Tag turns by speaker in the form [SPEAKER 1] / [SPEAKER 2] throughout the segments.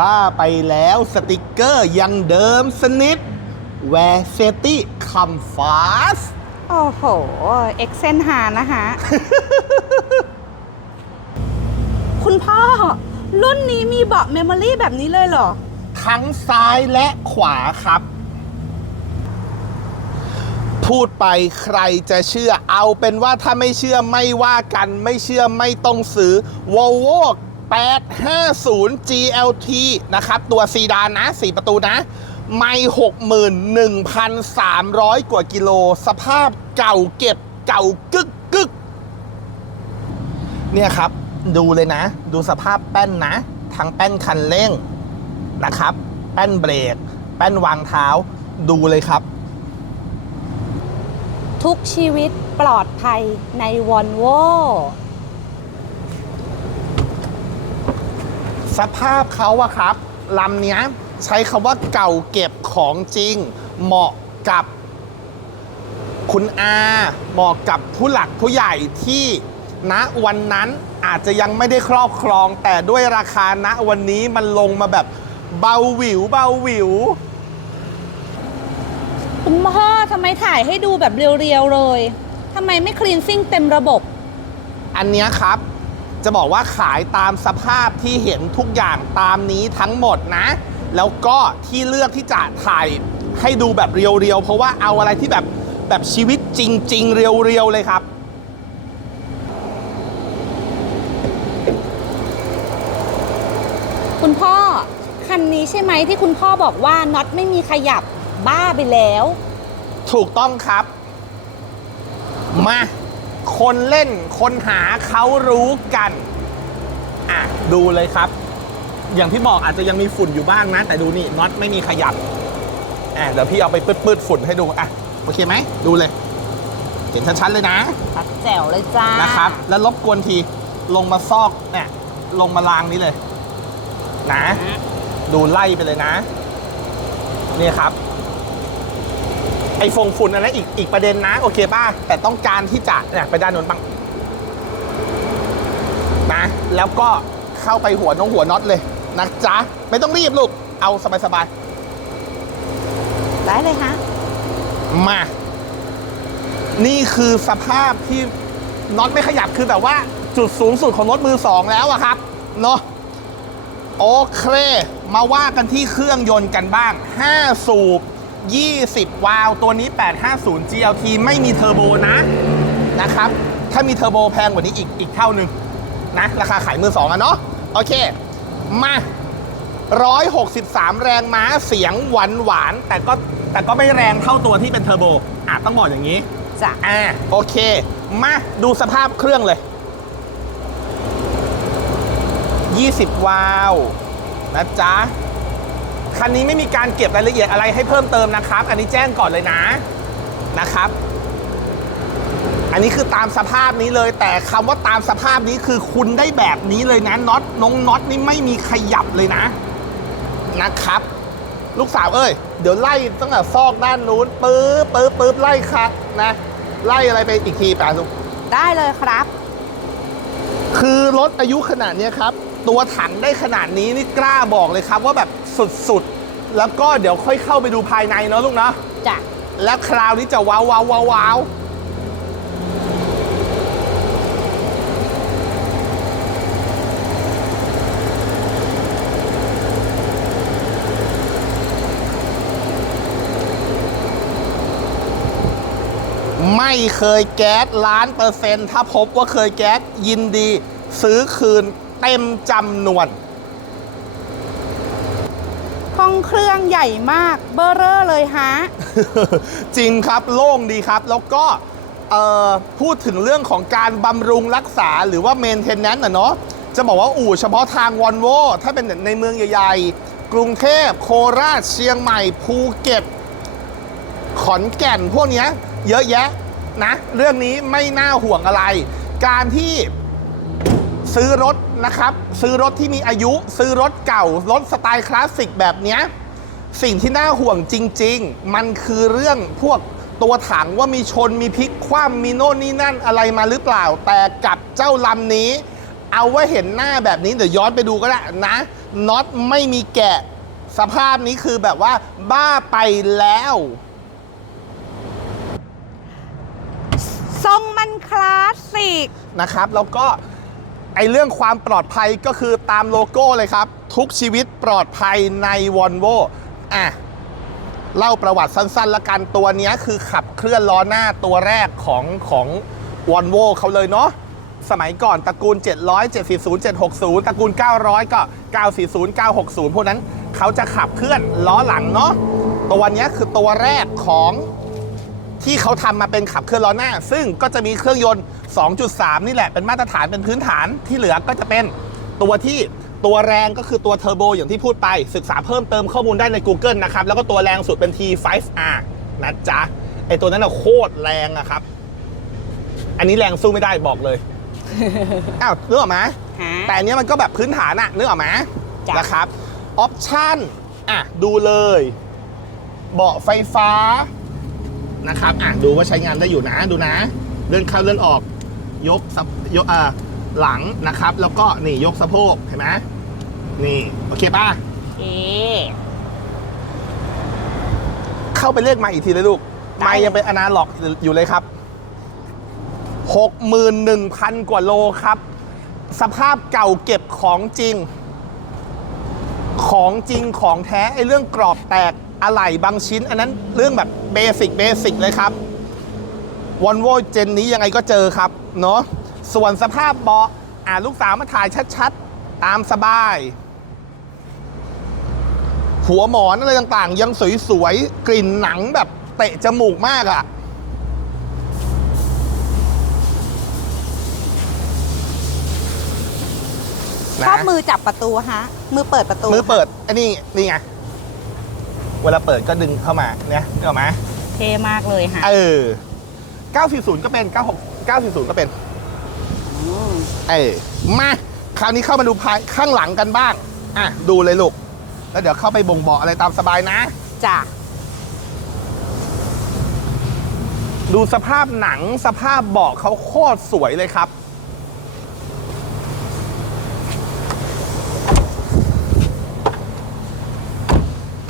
[SPEAKER 1] บ้าไปแล้วสติกเกอร์ยังเดิมสนิท Where Safety Come Fast
[SPEAKER 2] โอ้โห เอ็กเซนหานะคะ คุณพ่อ รุ่นนี้มีเบาะเมมโมรี่แบบนี้เลยเหรอ
[SPEAKER 1] ทั้งซ้ายและขวาครับ พูดไปใครจะเชื่อเอาเป็นว่าถ้าไม่เชื่อไม่ว่ากัน ไม่เชื่อไม่ต้องซื้อ Volvo 850 GLT นะครับ ตัวซีดานนะ 4 ประตูนะ ไม่61,300 กว่ากิโล สภาพเก่าเก็บเก่ากึกกึกเนี่ยครับ ดูเลยนะ ดูสภาพแป้นนะ ทั้งแป้นคันเร่งนะครับ แป้นเบรก แป้นวางเท้า ดูเลยครับ
[SPEAKER 2] ทุกชีวิตปลอดภัยในวอนโว
[SPEAKER 1] สภาพเขาอะครับลำเนี้ยใช้คำว่าเก่าเก็บของจริง เหมาะกับคุณอาเหมาะกับผู้หลักผู้ใหญ่ที่ณวันนั้นอาจจะยังไม่ได้ครอบครอง แต่ด้วยราคาณวันนี้มันลงมาแบบเบาหวิว เบาหวิว
[SPEAKER 2] คุณพ่อทำไมถ่ายให้ดูแบบเรียวๆเลยทำไมไม่คลีนซิ่งเต็มระบบ
[SPEAKER 1] อันเนี้ยครับ จะบอกว่าขายตามสภาพที่เห็นทุกอย่างตามนี้ทั้งหมดนะ แล้วก็ที่เลือกที่จะถ่ายให้ดูแบบเรียวๆ เพราะว่าเอาอะไรที่แบบแบบชีวิตจริง ๆ เรียวๆ เลยครับ
[SPEAKER 2] คุณพ่อคันนี้ใช่ไหมที่คุณพ่อบอกว่าน็อตไม่มีขยับบ้าไปแล้ว
[SPEAKER 1] ถูกต้องครับ มา คนเล่น คนหาเขารู้กันอะดูเลยครับ อย่างที่บอกอาจจะยังมีฝุ่นอยู่บ้างนะ แต่ดูนี่น็อตไม่มีขยับอะเดี๋ยวพี่เอาไปปืดๆฝุ่นให้ดูอะโอเคไหมดูเลย เห็นชัดๆเลยนะ
[SPEAKER 2] ชัดแจ๋วเลยจ้า
[SPEAKER 1] นะครับ แล้วรบกวนทีลงมาซอกเนี่ยลงมาลางนี้เลย นะ ดูไล่ไปเลยนะ นี่ครับ ไอ้ฟงฝุ่นอันนั้นอีกอีกประเด็นนะ โอเคป่ะ แต่ต้องการที่จะเนี่ยไปด้านโน้นบ้างนะแล้วก็เข้าไปหัวน้องหัวน็อตเลยนะจ๊ะ ไม่ต้องรีบลูก เอาสบาย
[SPEAKER 2] ได้เลยฮะ
[SPEAKER 1] ๆมา นี่คือสภาพที่น็อตไม่ขยับคือแบบว่าจุดสูงสุดของรถมือสองแล้วอะครับเนาะโอเค มาว่ากันที่เครื่องยนต์กันบ้าง 5 สูบ 20 วาล์วตัวนี้ 850 GLT ไม่มีเทอร์โบนะนะครับ ถ้ามีเทอร์โบแพงกว่านี้อีกอีกเท่าหนึ่งนะ ราคาขายมือสองอะเนาะโอเค มา 163 แรงม้าเสียงหวานหวานๆแต่ก็แต่ก็ไม่แรงเท่าตัวที่เป็นเทอร์โบอะต้องบอกอย่างนี้
[SPEAKER 2] จ้ะ
[SPEAKER 1] อ่าโอเค มาดูสภาพเครื่องเลย 20 วาล์วนะจ๊ะ คันนี้ไม่มีการเก็บรายละเอียดอะไรให้เพิ่มเติมนะครับ อันนี้แจ้งก่อนเลยนะนะครับ อันนี้คือตามสภาพนี้เลย แต่คำว่าตามสภาพนี้คือคุณได้แบบนี้เลยนะน็อตน้องน็อตนี่ไม่มีขยับเลยนะนะครับ ลูกสาวเอ้ยเดี๋ยวไล่ตั้งแต่ซอกด้านนู้นปื๊บปื๊บปื๊บไล่คัดนะไล่อะไรไปอีกทีแปะลูก
[SPEAKER 2] ได้เลยครับ
[SPEAKER 1] คือรถอายุขนาดเนี้ยครับ ตัวถังได้ขนาดนี้นี่กล้าบอกเลยครับว่าแบบสุดๆ แล้วก็เดี๋ยวค่อยเข้าไปดูภายในเนาะลูกเนาะ
[SPEAKER 2] จ้ะ
[SPEAKER 1] แล้วคราวนี้จะว้าวว้าวว้าวว้าวไม่เคยแก๊สล้านเปอร์เซ็นต์ถ้าพบว่าเคยแก๊สยินดี ซื้อคืน เต็มจำนวน
[SPEAKER 2] ห้องเครื่องใหญ่มากเบอร์เรอร์เลยฮะ
[SPEAKER 1] จริงครับโล่งดีครับ แล้วก็เอ่อพูดถึงเรื่องของการบำรุงรักษาหรือว่าเมนเทนแนนต์นะเนาะจะบอกว่าอู่เฉพาะทางวอนโวถ้าเป็นในเมืองใหญ่ ๆ กรุงเทพโคราชเชียงใหม่ ภูเก็ต ขอนแก่นพวกเนี้ยเยอะแยะนะ เรื่องนี้ไม่น่าห่วงอะไร การที่ ซื้อรถนะครับ ซื้อรถที่มีอายุ ซื้อรถเก่า รถสไตล์คลาสสิกแบบเนี้ยสิ่งที่น่าห่วงจริง ๆ มันคือเรื่องพวกตัวถังว่ามีชนมีพลิกคว่ำมีโน่นนี่นั่นอะไรมาหรือเปล่า แต่กับเจ้าลำนี้ เอาว่าเห็นหน้าแบบนี้เดี๋ยวย้อนไปดูก็ได้นะน็อตไม่มีแกะสภาพนี้คือแบบว่า บ้าไปแล้ว
[SPEAKER 2] ทรงมันคลาสสิก
[SPEAKER 1] นะครับ แล้วก็ ไอเรื่องความปลอดภัยก็คือตามโลโก้เลยครับ ทุกชีวิตปลอดภัยในวอลโวอะเล่าประวัติสั้นๆละกันตัวนี้คือขับเคลื่อนล้อหน้าตัวแรกของของวอลโวเขาเลยเนาะสมัยก่อนตระกูล 700 740 760 ตระกูล 900 ก็ 940 960 พวกนั้นเขาจะขับเคลื่อนล้อหลังเนาะตัวนี้คือตัวแรกของที่เขาทำมาเป็นขับเคลื่อนล้อหน้า ซึ่งก็จะมีเครื่องยนต์ 2.3 นี่แหละเป็นมาตรฐานเป็นพื้นฐานที่เหลือก็จะเป็นตัวที่ตัวแรงก็คือตัวเทอร์โบอย่างที่พูดไปศึกษาเพิ่มเติมข้อมูลได้ใน Google นะครับ แล้วก็ตัวแรงสุดเป็น T5R นะจ๊ะ ไอตัวนั้นอะโคตรแรงอะครับ อันนี้แรงสู้ไม่ได้บอกเลย อ้าวนึกออกไหม
[SPEAKER 2] ฮะ
[SPEAKER 1] แต่อันเนี้ยมันก็แบบพื้นฐานอะนึกออกไหม
[SPEAKER 2] จ้ะ
[SPEAKER 1] นะครับออปชั่นอะดูเลย เบาะไฟฟ้านะครับอะดูว่าใช้งานได้อยู่นะดูนะ เลื่อนเข้าเลื่อนออก ยกสะยกอ่าหลังนะครับ แล้วก็นี่ยกสะโพกเห็นไหมนี่โอเคป่ะ
[SPEAKER 2] เอ๊ะ
[SPEAKER 1] เข้าไปเรียกมาอีกทีเลยลูก
[SPEAKER 2] ได้
[SPEAKER 1] ไม่ยังเป็นอนาล็อกอยู่เลยครับ 61,000 กว่าโลครับ สภาพเก่าเก็บของจริง ของจริงของแท้ไอ้เรื่องกรอบแตกอะไหล่บางชิ้น อันนั้นเรื่องแบบเบสิกเบสิกเลยครับ วอลโวเจนนี้ยังไงก็เจอครับเนาะส่วนสภาพเบาะอ่าลูกสาวมาถ่ายชัดๆ ตามสบาย หัวหมอนอะไรต่างๆ ยังสวยๆ กลิ่นหนังแบบเตะจมูกมากอะ่ะ
[SPEAKER 2] ชอบมือจับประตูฮะ มือเปิดประตู
[SPEAKER 1] มือเปิดอันนี้นี่ไง เวลาเปิดก็ดึงเข้ามาเนี่ยเห็นไหม
[SPEAKER 2] เท่มากเลยฮะ
[SPEAKER 1] เออ 940 ก็เป็น 96 940 ก็เป็น
[SPEAKER 2] ม
[SPEAKER 1] เออมาคราวนี้เข้ามาดูภายข้างหลังกันบ้าง อะ ดูเลยลูก แล้วเดี๋ยวเข้าไปบ่งบอกอะไรตามสบายนะ
[SPEAKER 2] จ้ะ
[SPEAKER 1] ดูสภาพหนังสภาพเบาะเขาโคตรสวยเลยครับ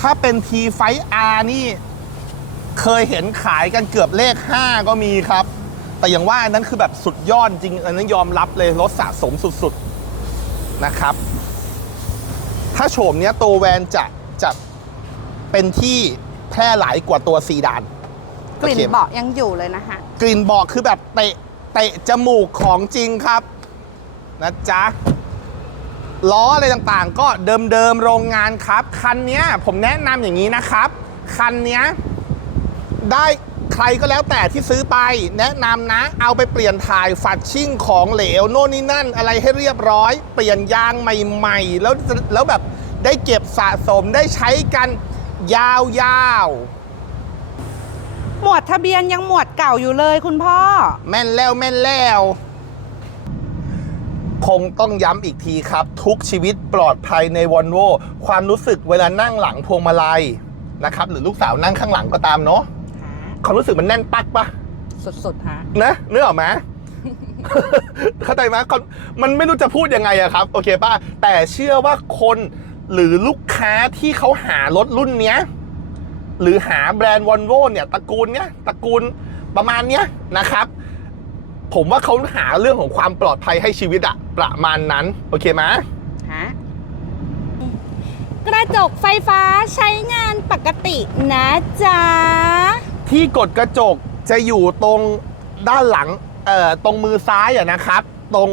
[SPEAKER 1] ถ้าเป็น T ไฟ R นี่ เคยเห็นขายกันเกือบเลข 5 ก็มีครับ แต่อย่างว่าอันนั้นคือแบบสุดยอดจริง อันนั้นยอมรับเลยรถสะสมสุดๆนะครับ ถ้าโฉมเนี้ยตัวแวนจะจะเป็นที่แพร่หลายกว่าตัวซีดาน
[SPEAKER 2] กลิ่น
[SPEAKER 1] โอค
[SPEAKER 2] เบาะยังอยู่เลยนะฮะ
[SPEAKER 1] กลิ่นบอกคือแบบเตะเตะจมูกของจริงครับนะจ๊ะล้ออะไรต่างๆ ก็เดิมๆโรงงานครับ คันเนี้ยผมแนะนำอย่างนี้นะครับ คันเนี้ย ได้ใครก็แล้วแต่ที่ซื้อไป แนะนำนะ เอาไปเปลี่ยนถ่ายฝัดชิ่งของเหลว โน่นนี่นั่นอะไรให้เรียบร้อย เปลี่ยนยางใหม่ ๆ แล้วแล้วแบบได้เก็บสะสมได้ใช้กันยาวๆ
[SPEAKER 2] หมวดทะเบียนยังหมวดเก่าอยู่เลยคุณพ่อ
[SPEAKER 1] แม่นแล้วแม่นแล้ว คงต้องย้ำอีกทีครับ ทุกชีวิตปลอดภัยในวอลโวความรู้สึกเวลานั่งหลังพวงมาลัยนะครับ หรือลูกสาวนั่งข้างหลังก็ตามเนาะ ความรู้สึกมันแน่นปักปะ
[SPEAKER 2] สุดๆฮะ
[SPEAKER 1] นะเนื้อออกไหม เข้าใจไหมคนมันไม่รู้จะพูดยังไงอะครับ โอเคป่ะ แต่เชื่อว่าคนหรือลูกค้าที่เขาหารถรุ่นเนี้ย หรือหาแบรนด์วอลโวเนี่ยตระกูลเนี้ยตระกูลประมาณเนี้ยนะครับ ผมว่าเขาหาเรื่องของความปลอดภัยให้ชีวิตอะประมาณนั้น โอเคไหม
[SPEAKER 2] ฮะกระจกไฟฟ้าใช้งานปกตินะจ๊ะ
[SPEAKER 1] ที่กดกระจกจะอยู่ตรงด้านหลังเอ่อตรงมือซ้ายอะนะครับ ตรง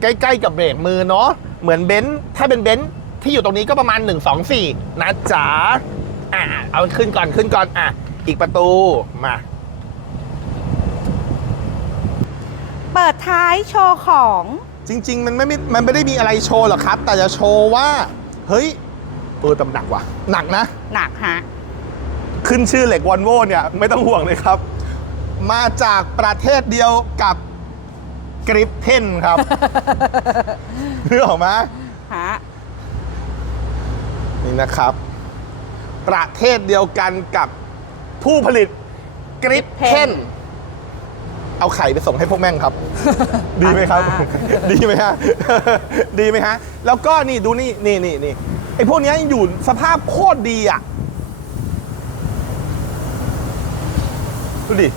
[SPEAKER 1] ใกล้ๆกับเบรกมือเนาะเหมือนเบนซ์ถ้าเป็นเบนซ์ที่อยู่ตรงนี้ก็ประมาณ 1 2 4 นะจ๊ะอะเอาขึ้นก่อนขึ้นก่อนอะอีกประตูมา
[SPEAKER 2] เปิดท้ายโชว์ของ
[SPEAKER 1] จริง ๆ มันไม่มีมันไม่ได้มีอะไรโชว์หรอกครับ แต่จะโชว์ว่า เฮ้ยเออแตำหนักว่ะ หนักนะ
[SPEAKER 2] หนักฮะ
[SPEAKER 1] ขึ้นชื่อเหล็กวอลโวเนี่ยไม่ต้องห่วงเลยครับ มาจากประเทศเดียวกับกริปเพนครับเรื่องออกไหม
[SPEAKER 2] ฮะ
[SPEAKER 1] นี่นะครับ ประเทศเดียวกันกับผู้ผลิตกริปเพน
[SPEAKER 2] Gripen
[SPEAKER 1] เอาไข่ไปส่งให้พวกแม่งครับ ดีไหมครับ
[SPEAKER 2] มาก
[SPEAKER 1] ดีไหมฮะ ดีไหมฮะ แล้วก็นี่ดูนี่นี่นี่นี่ไอ้พวกเนี้ยอยู่สภาพโคตรดีอะ ดูดิ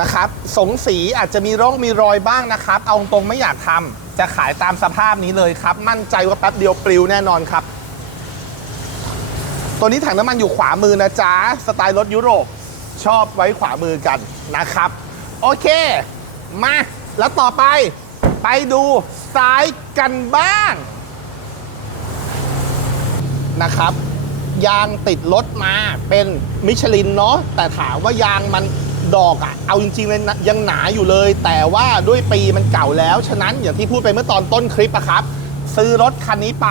[SPEAKER 1] นะครับ สงสีอาจจะมีร่องมีรอยบ้างนะครับ เอาตรงไม่อยากทำจะขายตามสภาพนี้เลยครับ มั่นใจว่าแป๊บเดียวปลิวแน่นอนครับ ตัวนี้ถังน้ำมันอยู่ขวามือนะจ๊ะ สไตล์รถยุโรป ชอบไว้ขวามือกันนะครับ โอเค มา แล้วต่อไป ไปดูซ้ายกันบ้างนะครับ ยางติดรถมาเป็นมิชลินเนาะแต่ถามว่ายางมันดอกอะเอาจริงๆเลยนะยังหนาอยู่เลย แต่ว่าด้วยปีมันเก่าแล้ว ฉะนั้นอย่างที่พูดไปเมื่อตอนต้นคลิปอะครับ ซื้อรถคันนี้ไป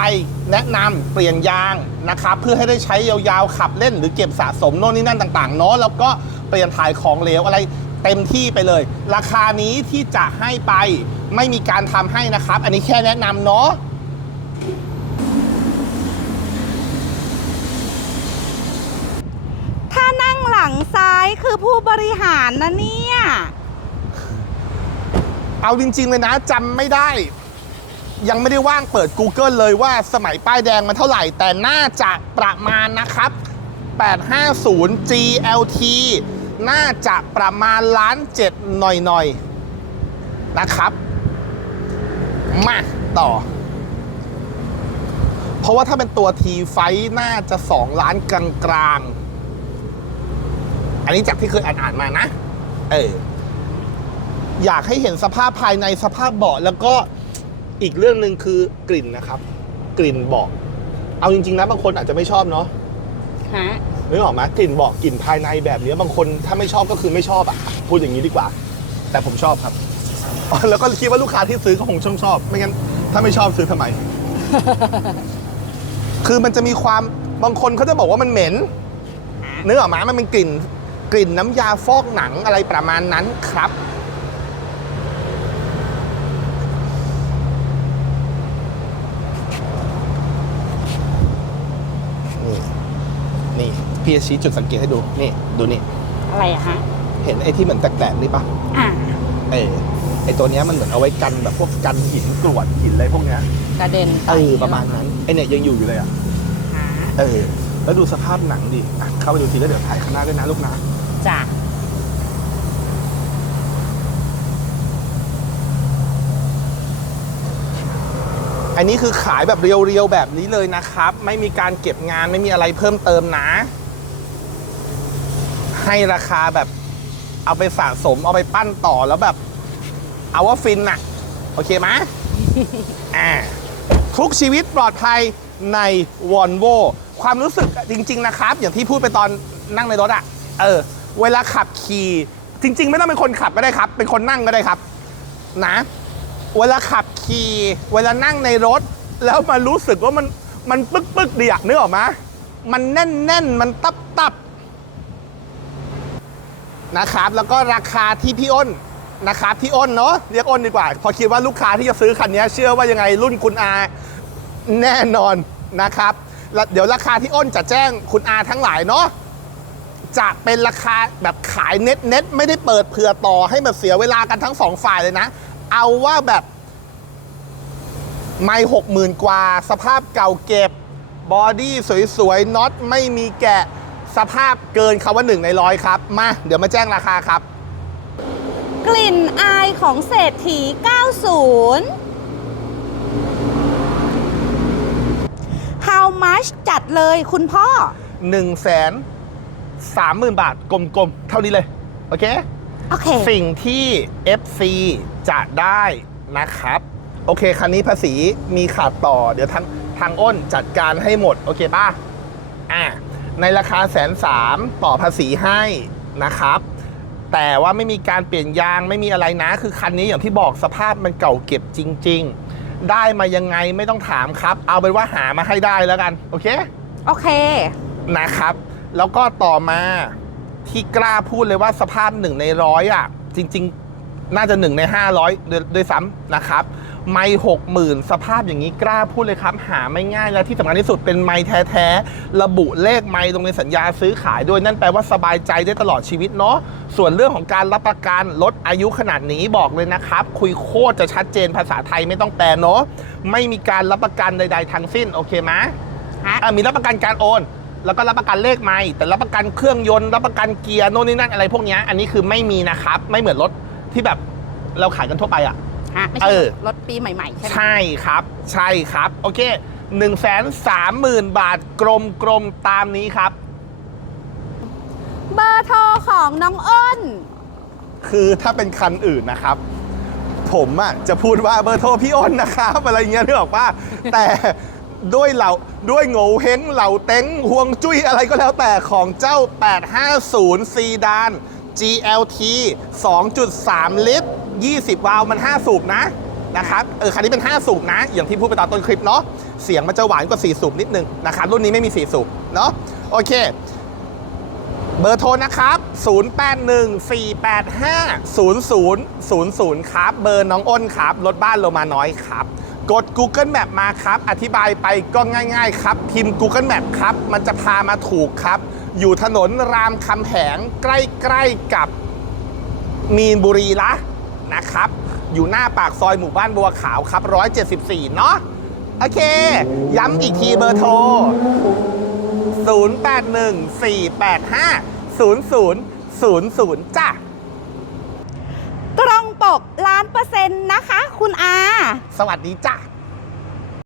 [SPEAKER 1] แนะนำเปลี่ยนยางนะครับเพื่อให้ได้ใช้ยาวๆขับเล่น หรือเก็บสะสมโน่นนี่นั่นต่างๆเนาะแล้วก็เปลี่ยนถ่ายของเหลวอะไรเต็มที่ไปเลย ราคานี้ที่จะให้ไปไม่มีการทำให้นะครับ อันนี้แค่แนะนำเนาะ
[SPEAKER 2] ถ้านั่งห ลังซ้ายคือผู้บริหารนะเนี่ย
[SPEAKER 1] เอาจริง ๆ เลยนะจำไม่ได้ ยังไม่ได้ว่างเปิด Google เลยว่าสมัยป้ายแดงมันเท่าไหร่ แต่น่าจะประมาณนะครับ 850 GLT น่าจะประมาณล้านเจ็ดหน่อยๆ นะครับ มาต่อ เพราะว่าถ้าเป็นตัว T ไฟน่าจะ 2 ล้านกลางๆ อันนี้จากที่เคยอ่านๆมานะ เออ อยากให้เห็นสภาพภายในสภาพเบาะแล้วก็อีกเรื่องหนึ่งคือกลิ่นนะครับ กลิ่นเบาะเอาจริงๆนะบางคนอาจจะไม่ชอบเนาะ
[SPEAKER 2] ฮะ
[SPEAKER 1] นึกออกไหมกลิ่นเบาะกลิ่นภายในแบบเนี้ยบางคนถ้าไม่ชอบก็คือไม่ชอบอะ พูดอย่างนี้ดีกว่า แต่ผมชอบครับอ๋อแล้วก็คิดว่าลูกค้าที่ซื้อก็คงชอบชอบ ไม่งั้นถ้าไม่ชอบซื้อทำไม คือมันจะมีความบางคนเขาจะบอกว่ามันเหม็นเนื้อออกมามันเป็นกลิ่น กลิ่นน้ำยาฟอกหนังอะไรประมาณนั้นครับ นี่ นี่ พี่จะชี้จุดสังเกตให้ดู นี่ ดูนี่
[SPEAKER 2] อะไรอะฮะ
[SPEAKER 1] เห็นไอ้ที่เหมือนแตกๆนี่ปะ
[SPEAKER 2] อะ
[SPEAKER 1] เออไอ้ตัวเนี้ยมันเหมือนเอาไว้กันแบบพวกกันหินกรวดหินอะไรพวกเนี้ย
[SPEAKER 2] กระเด็นไป
[SPEAKER 1] เออประมาณนั้นไอ้เนี่ยยังอยู่อยู่เลยอะ
[SPEAKER 2] ฮะ
[SPEAKER 1] เออ แล้วดูสภาพหนังดิอะเข้าไปดูทีแล้วเดี๋ยวถ่ายข้างหน้าด้วยนะลูกนะ
[SPEAKER 2] จ้ะ
[SPEAKER 1] อันนี้คือขายแบบเรียวๆแบบนี้เลยนะครับ ไม่มีการเก็บงานไม่มีอะไรเพิ่มเติมนะ ให้ราคาแบบเอาไปสะสมเอาไปปั้นต่อแล้วแบบ เอาว่าฟินน่ะ โอเคไหมอ่าทุกชีวิตปลอดภัยในวอนโวความรู้สึกจริง ๆ นะครับ อย่างที่พูดไปตอนนั่งในรถอะเออ เวลาขับขี่ จริง ๆ ไม่ต้องเป็นคนขับก็ได้ครับ เป็นคนนั่งก็ได้ครับ นะ เวลาขับขี่ เวลานั่งในรถ แล้วมันรู้สึกว่ามันมันปึกปึกดีอะนึกออกไหมมันแน่นแน่นมันตับตับนะครับ แล้วก็ราคาที่พี่อ้นนะครับพี่อ้นเนาะเรียกอ้นดีกว่า พอคิดว่าลูกค้าที่จะซื้อคันนี้เชื่อว่ายังไงรุ่นคุณอาแน่นอนนะครับแล้วเดี๋ยวราคาที่อ้นจะแจ้งคุณอาทั้งหลายเนาะ จะเป็นราคาแบบขายเน็ตเน็ตไม่ได้เปิดเผื่อต่อให้มาเสียเวลากันทั้งสองฝ่ายเลยนะ เอาว่าแบบไม่หกหมื่นกว่า สภาพเก่าเก็บบอดี้สวยๆน็อตไม่มีแกะสภาพเกินคำว่าหนึ่งในร้อยครับ มา เดี๋ยวมาแจ้งราคาครับ
[SPEAKER 2] กลิ่นอายของเศรษฐี 90 How much จัดเลยคุณพ่อ
[SPEAKER 1] 1 3 0 0 0 0 บาทกลมๆ เท่านี้เลย โอเค
[SPEAKER 2] โอเค
[SPEAKER 1] สิ่งที่ FC จะได้นะครับ โอเค คันนี้ภาษีมีขาดต่อ เดี๋ยวทางทางอ้นจัดการให้หมด โอเคป่ะ อ่า ในราคาแสนสามต่อภาษีให้นะครับ แต่ว่าไม่มีการเปลี่ยนยางไม่มีอะไรนะ คือคันนี้อย่างที่บอกสภาพมันเก่าเก็บจริง ๆ ได้มายังไงไม่ต้องถามครับ เอาเป็นว่าหามาให้ได้แล้วกัน โอเค
[SPEAKER 2] โอเค
[SPEAKER 1] นะครับ แล้วก็ต่อมาที่กล้าพูดเลยว่าสภาพหนึ่งในร้อยอะ จริง ๆ น่าจะหนึ่งในห้าร้อยด้วยซ้ำนะครับ ไม่หกหมื่นสภาพอย่างนี้กล้าพูดเลยครับ หาไม่ง่ายและที่สำคัญที่สุดเป็นไม่แท้ๆ ระบุเลขไม่ตรงในสัญญาซื้อขายด้วยนั่นแปลว่าสบายใจได้ตลอดชีวิตเนาะส่วนเรื่องของการรับประกันลดอายุขนาดนี้บอกเลยนะครับ คุยโคตรจะชัดเจนภาษาไทยไม่ต้องแปลเนาะไม่มีการรับประกันใด ๆทั้งสิ้นโอเคไหมอะมีรับประกันการโอน แล้วก็รับประกันเลขไม่แต่รับประกันเครื่องยนต์รับประกันเกียร์โน่นนี่นั่นอะไรพวกเนี้ยอันนี้คือไม่มีนะครับ ไม่เหมือนรถที่แบบเราขายกันทั่วไปอะ
[SPEAKER 2] ฮะไม่
[SPEAKER 1] เอ
[SPEAKER 2] ใช่
[SPEAKER 1] อ
[SPEAKER 2] รถปีใหม่ๆใช่ไหม
[SPEAKER 1] ใช่ครับ ใช่ครับ โอเค1นึ่งแสนสามหมื่นบาทกลมกลมๆตามนี้ครับ
[SPEAKER 2] เบอร์โทรของน้องอ้น
[SPEAKER 1] คือถ้าเป็นคันอื่นนะครับ ผมอะจะพูดว่าเบอร์โทรพี่อ้นนะครับ อะไรเงี้ยนึกออกป่ะแต่ ด้วยเหล่าด้วยโง่เฮงเหล่าเต็งห่วงจุ้ยอะไรก็แล้วแต่ของเจ้า 850 ซีดาน GLT 2.3 ลิตร 20 วาล์วมัน 5 สูบนะนะครับเออคันนี้เป็น 5 สูบนะ อย่างที่พูดไปตอนต้นคลิปเนาะเสียงมันจะหวานกว่า 4 สูบนิดนึงนะครับรุ่นนี้ไม่มี 4 สูบเนาะโอเค เบอร์โทรนะครับ 0814850000 ครับ เบอร์น้องอ้นครับรถบ้านโลมาน้อยครับ กด Google Map มาครับ อธิบายไปก็ง่าย ๆ ครับ พิมพ์ Google Map ครับ มันจะพามาถูกครับ อยู่ถนนรามคำแหงใกล้ๆกับมีนบุรีละนะครับ อยู่หน้าปากซอยหมู่บ้านบัวขาวครับ 174 เนาะโอเค ย้ำอีกทีเบอร์โทร 0814850000 จ้ะ
[SPEAKER 2] ตรงปกล้านเปอร์เซ็นต์นะคะ คุณอา
[SPEAKER 1] สวัสดีจ้ะ